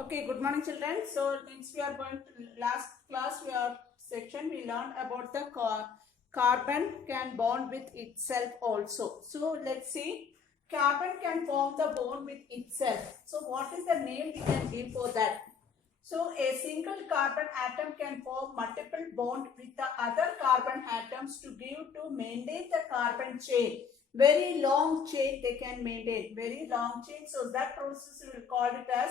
Okay, good morning children. So next we are going to last class we learned about the carbon can bond with itself also. So let's see, carbon can form the bond with itself. So what is the name we can give for that? So a single carbon atom can form multiple bond with the other carbon atoms to maintain the carbon chain. Very long chain they can maintain. Very long chain. So that process we will call it as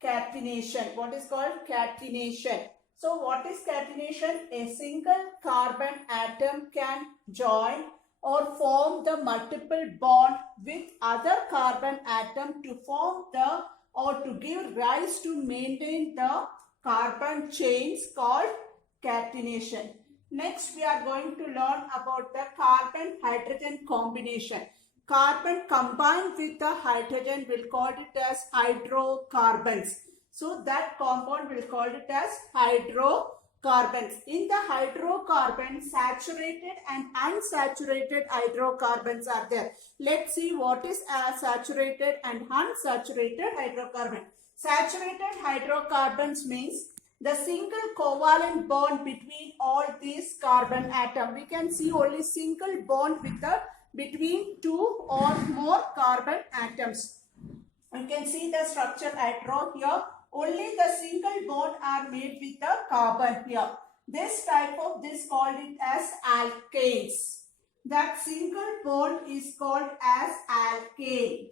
catenation. What is called catenation? So what is catenation? A single carbon atom can join or form the multiple bond with other carbon atom to form the or to give rise to maintain the carbon chains called catenation. Next we are going to learn about the carbon hydrogen combination. Carbon combined with the hydrogen will call it as hydrocarbons. So that compound will call it as hydrocarbons. In the hydrocarbons, saturated and unsaturated hydrocarbons are there. Let's see what is a saturated and unsaturated hydrocarbon. Saturated hydrocarbons means the single covalent bond between all these carbon atoms. We can see only single bond with the between two or more carbon atoms. You can see the structure I draw here. Only the single bond are made with the carbon here. This type of called it as alkanes. That single bond is called as alkane.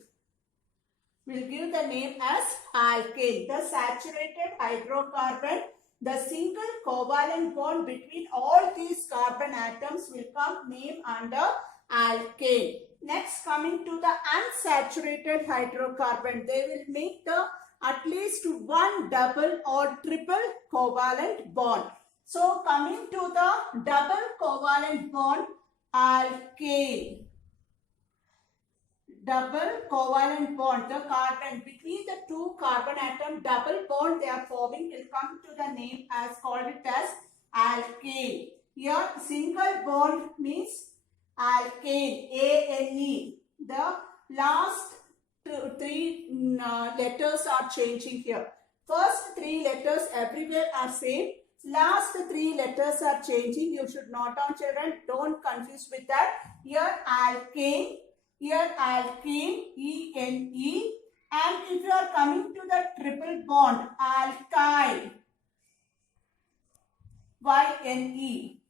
We'll give the name as alkane. The saturated hydrocarbon, the single covalent bond between all these carbon atoms will come named under alkane. Next, coming to the unsaturated hydrocarbon, they will make at least one double or triple covalent bond. So coming to the double covalent bond, alkane. Double covalent bond, the carbon between the two carbon atom, double bond they are forming will come to the name as called it as alkane. Here single bond means alkane, A-N-E. The last three letters are changing here. First three letters everywhere are same. Last three letters are changing. You should note down, children. Don't confuse with that. Here alkane. Here alkene, E-N-E, and if you are coming to the triple bond, alkyl, Y-N-E,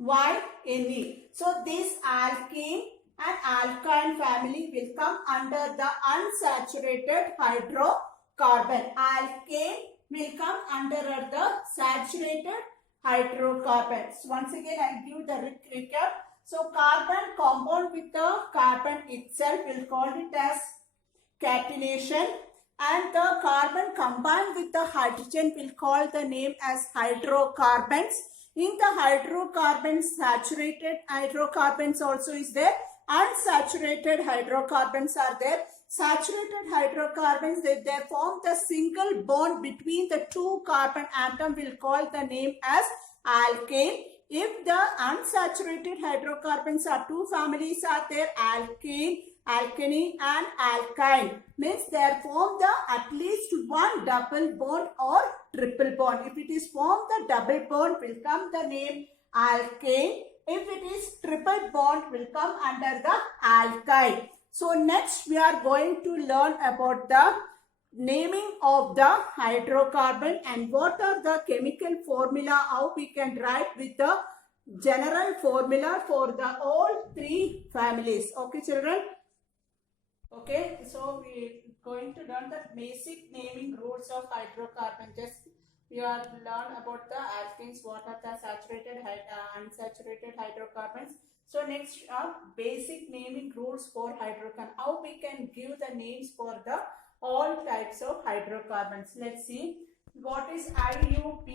Y-N-E. So this alkene and alkyne family will come under the unsaturated hydrocarbon. Alkane will come under the saturated hydrocarbons. Once again, I will give the recap. So carbon compound with the carbon itself will call it as catenation, and the carbon combined with the hydrogen will call the name as hydrocarbons. In the hydrocarbons, saturated hydrocarbons also is there, unsaturated hydrocarbons are there. Saturated hydrocarbons, they form the single bond between the two carbon atom will call the name as alkane. If the unsaturated hydrocarbons are two families are there, alkane, alkene and alkyne, means they form the at least one double bond or triple bond. If it is formed the double bond will come the name alkane. If it is triple bond will come under the alkyne. So next we are going to learn about the naming of the hydrocarbon and what are the chemical formula, how we can write with the general formula for the all three families. Okay children? Okay, so we are going to learn the basic naming rules of hydrocarbon. Just we are learn about the alkanes, what are the saturated unsaturated hydrocarbons. So next basic naming rules for hydrocarbon. How we can give the names for the all types of hydrocarbons. Let's see what is IUPAC.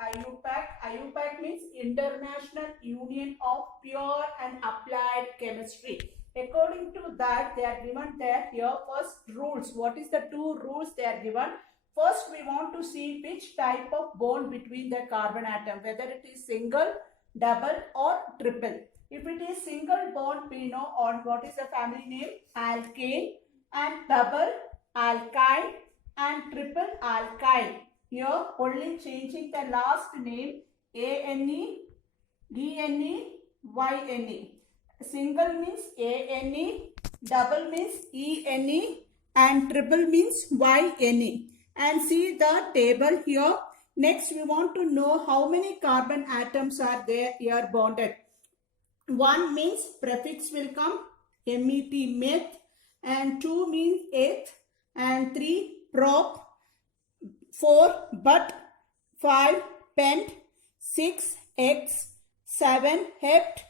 IUPAC means International Union of Pure and Applied Chemistry. According to that, they are given there here first rules. What is the two rules they are given? First, we want to see which type of bond between the carbon atom, whether it is single, double or triple. If it is single bond, we know on what is the family name, alkane, and double, alkyne, and triple alkyl. Here only changing the last name ANE, DNE, YNE. Single means ANE, double means ENE, and triple means YNE. And see the table here. Next, we want to know how many carbon atoms are there here bonded. 1 means prefix will come, MET, meth, and 2 means eth, and 3 prop, 4 but, 5 pent, 6 x, 7 hept,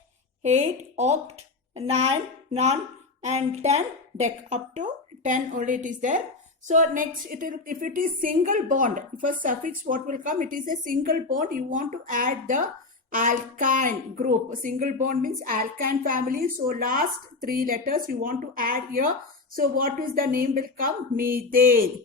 8 oct, 9 non, and 10 dec. Up to 10 only it is there. So next, if it is single bond, first suffix what will come? It is a single bond. You want to add the alkyne group. Single bond means alkyne family. So last 3 letters you want to add here. So what is the name will come? Methane.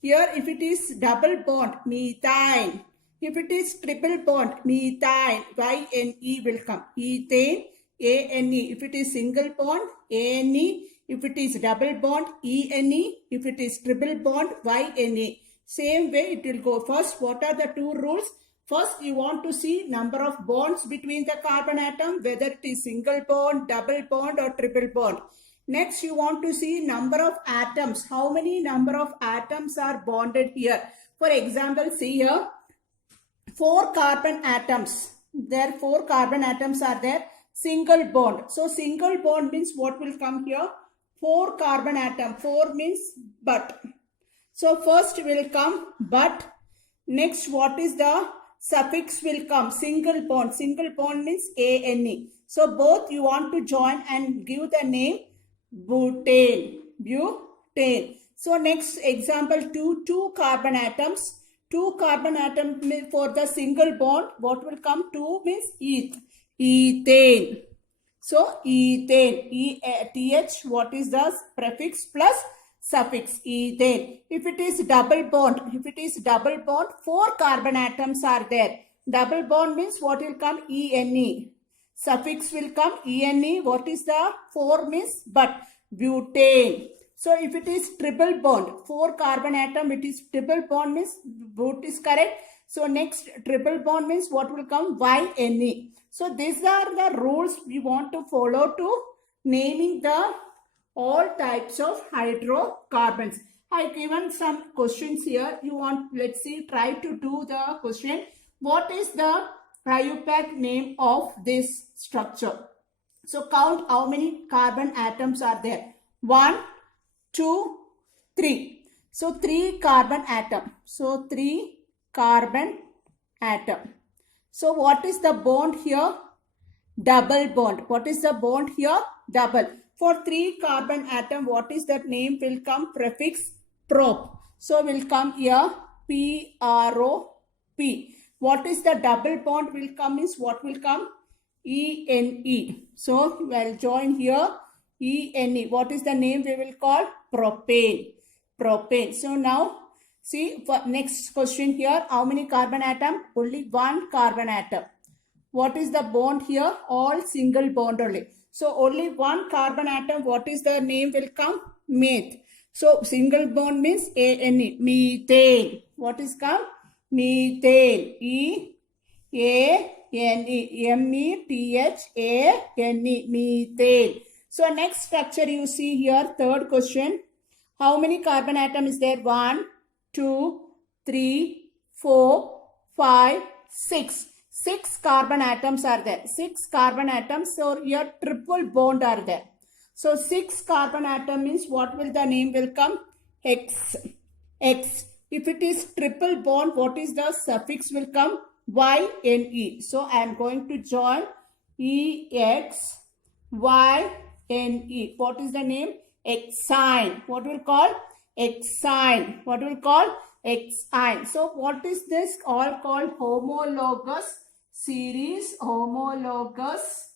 Here if it is double bond, methyne. If it is triple bond, methyne, YNE will come. Ethane, ANE. If it is single bond, ANE. If it is double bond, ENE. If it is triple bond, YNE. Same way it will go. First, what are the 2 rules? First, you want to see number of bonds between the carbon atom, whether it is single bond, double bond, or triple bond. Next, you want to see number of atoms. How many number of atoms are bonded here? For example, see here, 4 carbon atoms. There 4 carbon atoms are there. Single bond. So, single bond means what will come here? 4 carbon atom. 4 means but. So, first will come but. Next, what is the suffix will come? Single bond. Single bond means ANE. So, both you want to join and give the name butane. Butane. So, next example 2 carbon atoms. 2 carbon atom for the single bond. What will come? 2 means eth. Ethane. So, ethane. ETH, what is the prefix plus suffix? Ethane. If it is double bond, 4 carbon atoms are there. Double bond means what will come? ENE. Suffix will come ENE. What is the 4 means? But. Butane. So, if it is triple bond, 4 carbon atom, it is triple bond means but is correct. So, next triple bond means what will come? YNE. So, these are the rules we want to follow to naming the all types of hydrocarbons. I have given some questions here. You want, let's see, try to do the question. What is the IUPAC name of this structure? So, count how many carbon atoms are there. 1, 2, 3. So, 3 carbon atom. So, 3 carbon atom. So, what is the bond here? Double bond. What is the bond here? Double. For 3 carbon atom, what is that name will come? Prefix prop. So, will come here PROP. What is the double bond will come is what will come? ENE. So, we will join here ENE. What is the name we will call? Propane. Propane. So, now see for next question here. How many carbon atom? Only 1 carbon atom. What is the bond here? All single bond only. So, only 1 carbon atom. What is the name will come? Meth. So, single bond means ANE. Methane. What is come? Methane. METHANE. Methane. So, next structure you see here. Third question. How many carbon atom is there? 1, 2, 3, 4, 5, 6. 6 carbon atoms are there. 6 carbon atoms. So, here triple bond are there. So, 6 carbon atom means what will the name will come? X. X. If it is triple bond, what is the suffix will come? YNE. So, I am going to join EX, YNE. What is the name? Exine. What will call? Exine. What will call? Exine. So, what is this all called? Homologous series. Homologous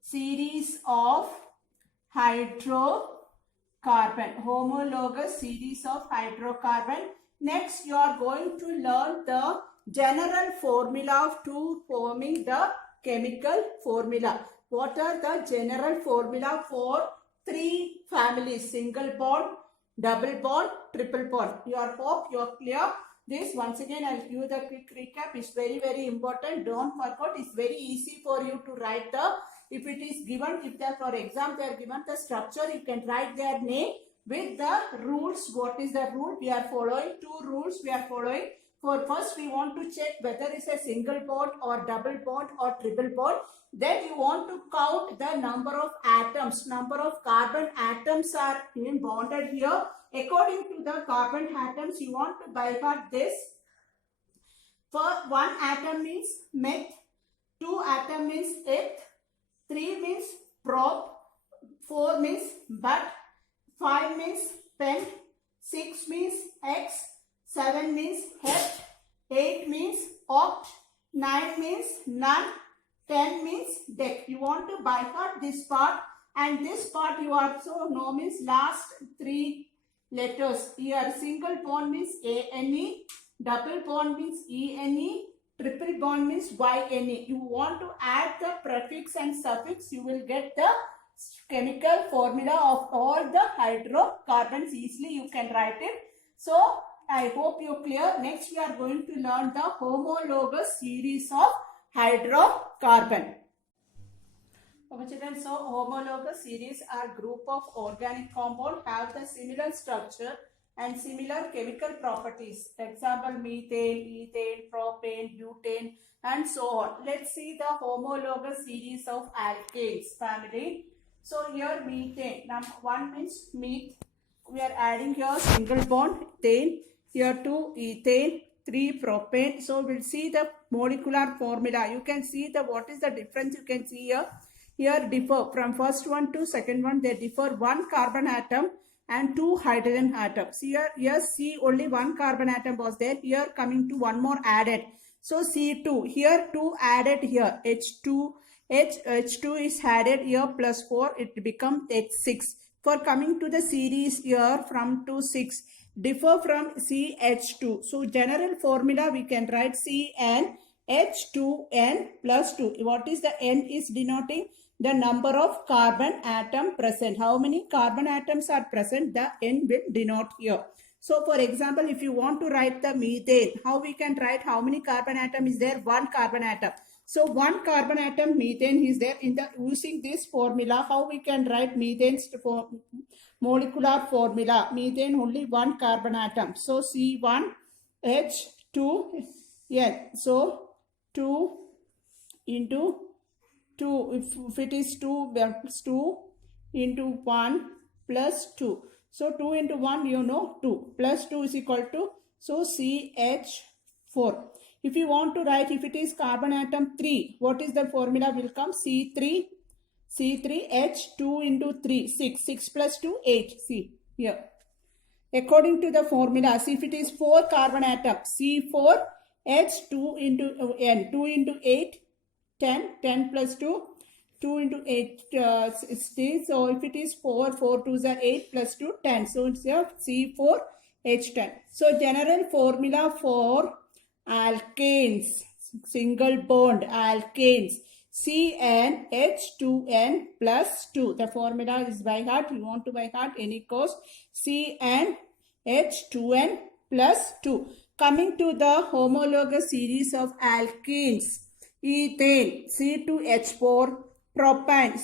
series of hydrocarbon. Homologous series of hydrocarbon. Next, you are going to learn the general formula to forming the chemical formula. What are the general formula for 3 families? Single bond, double bond, triple bond. Hope you are clear. This once again I'll give you the quick recap. It's very important. Don't forget. It's very easy for you to write the, if it is given, if they, for example, they are given the structure, you can write their name with the rules. What is the rule we are following? Two rules we are following. For first, we want to check whether it's a single bond or double bond or triple bond. Then you want to count the number of atoms. Number of carbon atoms are being bonded here. According to the carbon atoms, you want to by heart this. For one atom means meth, two atom means eth, 3 means prop, 4 means but, 5 means pen, 6 means x, 7 means het, 8 means oct, 9 means none, 10 means deck. You want to by heart this part, and this part you also know means last 3 letters. Here single bond means ANE, double bond means ENE, triple bond means YNE. You want to add the prefix and suffix, you will get the chemical formula of all the hydrocarbons. Easily you can write it. So I hope you're clear. Next we are going to learn the homologous series of hydrocarbon. Okay children, so homologous series are group of organic compound have the similar structure and similar chemical properties. Example, methane, ethane, propane, butane and so on. Let's see the homologous series of alkanes family. So here methane, number 1 means meth. We are adding here single bond, ethane. Here 2 ethane, 3 propane. So we'll see the molecular formula. You can see the what is the difference you can see here. Here differ from first one to second one. They differ 1 carbon atom and 2 hydrogen atoms. Here see only 1 carbon atom was there. Here coming to 1 more added. So C2. Here 2 added here. H2. H2 is added here plus 4. It becomes H6. For coming to the series here from 2 6. Differ from CH2. So general formula we can write CN H2N plus 2. What is the N is denoting? The number of carbon atom present. How many carbon atoms are present? The N will denote here. So for example, if you want to write the methane, how we can write how many carbon atom is there? 1 carbon atom. So 1 carbon atom methane is there. In the using this formula, how we can write methane's molecular formula? Methane only 1 carbon atom. So C1H2N. So 2 into 2, if it is 2, that's 2 into 1 plus 2. So 2 into 1, you know 2 plus 2 is equal to, so CH4. If you want to write, if it is carbon atom 3, what is the formula will come? C3H2 into 3, 6. 6 plus 2, 8. See here. According to the formula, see if it is 4 carbon atom, C4H2 into N, 2 into 8, 10, 10 plus 2, 2 into 8, 60. So if it is 4, 4 2s are 8 plus 2, 10. So it's here C4H10. So general formula for alkanes, single bond alkanes, CnH2n plus 2. The formula is by heart. You want to by heart any cost. CnH2n plus 2. Coming to the homologous series of alkenes. Ethane, C2H4, propane,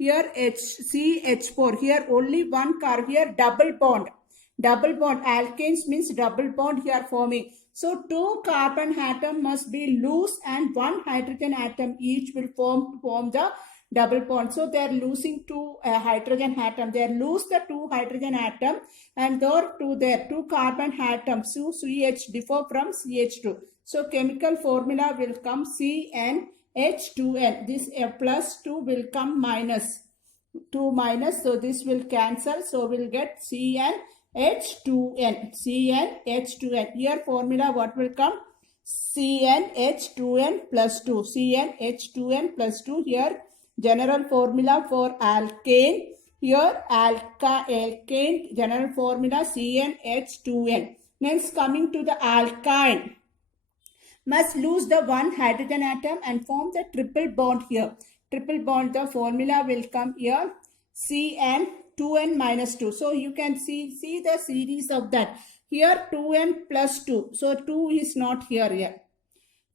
CH4, here only 1 carbon, here double bond, alkanes means double bond here forming. So 2 carbon atom must be loose and 1 hydrogen atom each will form the double bond. So they are losing 2 hydrogen atom. They are lose the 2 hydrogen atom and there 2 carbon atoms. So CH differ from CH2. So chemical formula will come CnH2n. This plus 2 will come minus 2 minus. So this will cancel. So we'll get CnH2n. CnH2n. Here formula what will come? CnH2n plus 2. CnH2n plus 2. Here general formula for alkane. Here alkane general formula CnH2n. Next coming to the alkyne. Must lose the 1 hydrogen atom and form the triple bond here. Triple bond, the formula will come here. CnH 2n minus 2. So you can see the series of that. Here 2n plus 2. So 2 is not here.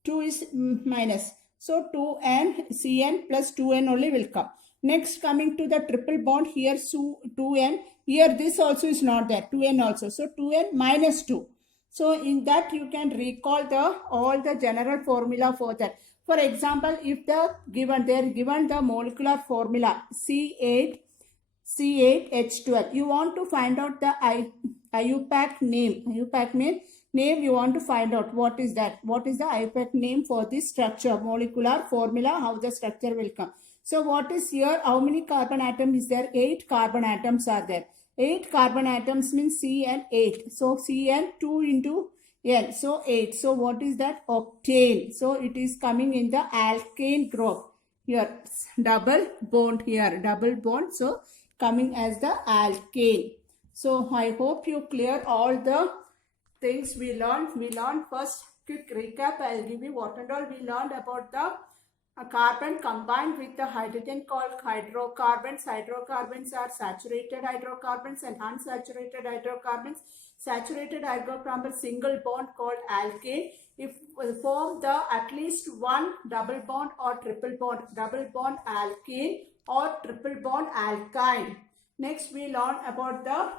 2 is minus. So 2n Cn plus 2n only will come. Next, coming to the triple bond, here 2n. Here this also is not there. 2n also. So 2n minus 2. So in that you can recall all the general formula for that. For example, if they are given the molecular formula C8H12, you want to find out the IUPAC name. IUPAC name you want to find out what is that. What is the IUPAC name for this structure? Molecular formula, how the structure will come. So what is here? How many carbon atoms is there? 8 carbon atoms are there. 8 carbon atoms means Cn 8. So Cn 2 into N. So 8. So what is that? Octane. So it is coming in the alkane group. Here double bond here. Double bond. So coming as the alkane. So I hope you clear all the things we learned. We learned first, quick recap. I'll give you what and all we learned about the carbon combined with the hydrogen called hydrocarbons. Hydrocarbons are saturated hydrocarbons and unsaturated hydrocarbons. Saturated hydrocarbon single bond called alkane. If we form the at least one double bond or triple bond alkane or triple bond alkyne. Next we learn about the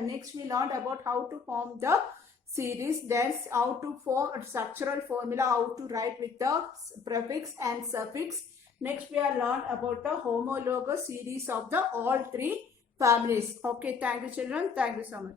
next we learned about how to form the series, then how to form a structural formula, how to write with the prefix and suffix. Next we are learned about the homologous series of the all three families. Okay, thank you children. Thank you so much.